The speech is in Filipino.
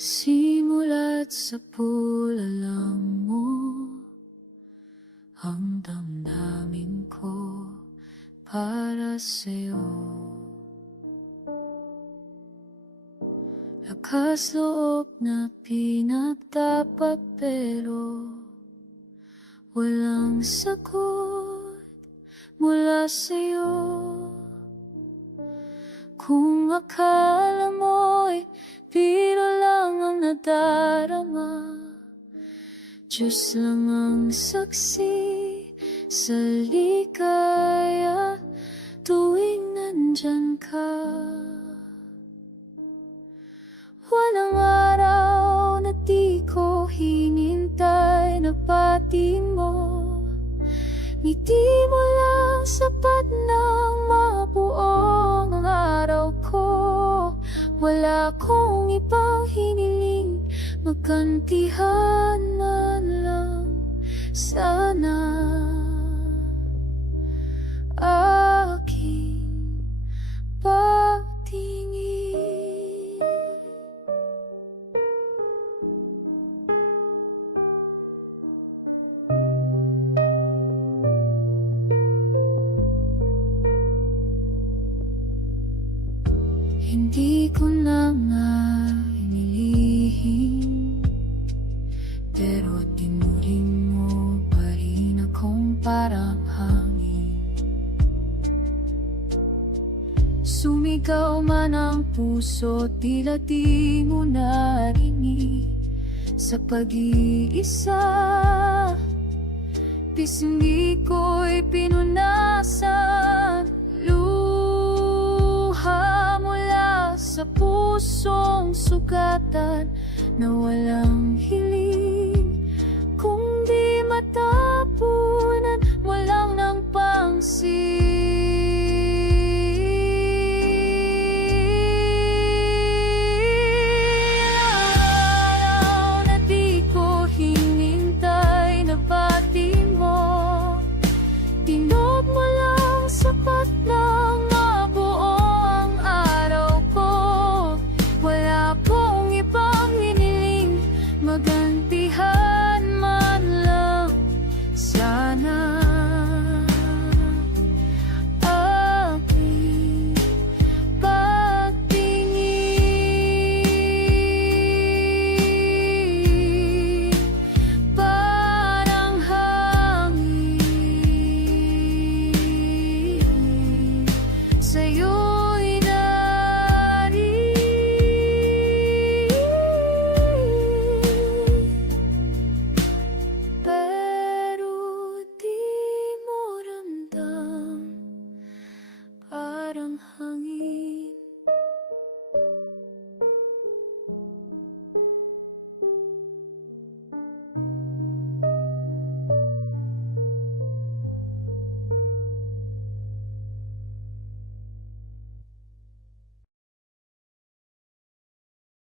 Simula't sa pulalang mo, ang damdamin ko para sa'yo. Lakas loob na pinagtapat pero walang sagot mula sa'yo. Kung akala mo'y biro lang ang nadarama, Diyos lang ang saksi sa ligaya tuwing nandyan ka. Walang araw na di ko hinintay na pating mo. Ngiti mo lang sapat nang mabuo ang araw ko. Wala kong ibang hiniling, magkantihan man lang sana. Aking pagtingin, hindi ko na nga inilihim, pero tinuring mo pa rin akong parang hangin. Sumigaw man ang puso, tila di mo narinig. Sa pag-iisa, pisngi ko'y pinunasan. Sa pusong sugatan na walang hiling, kung di matapunan, walang nang pangsi.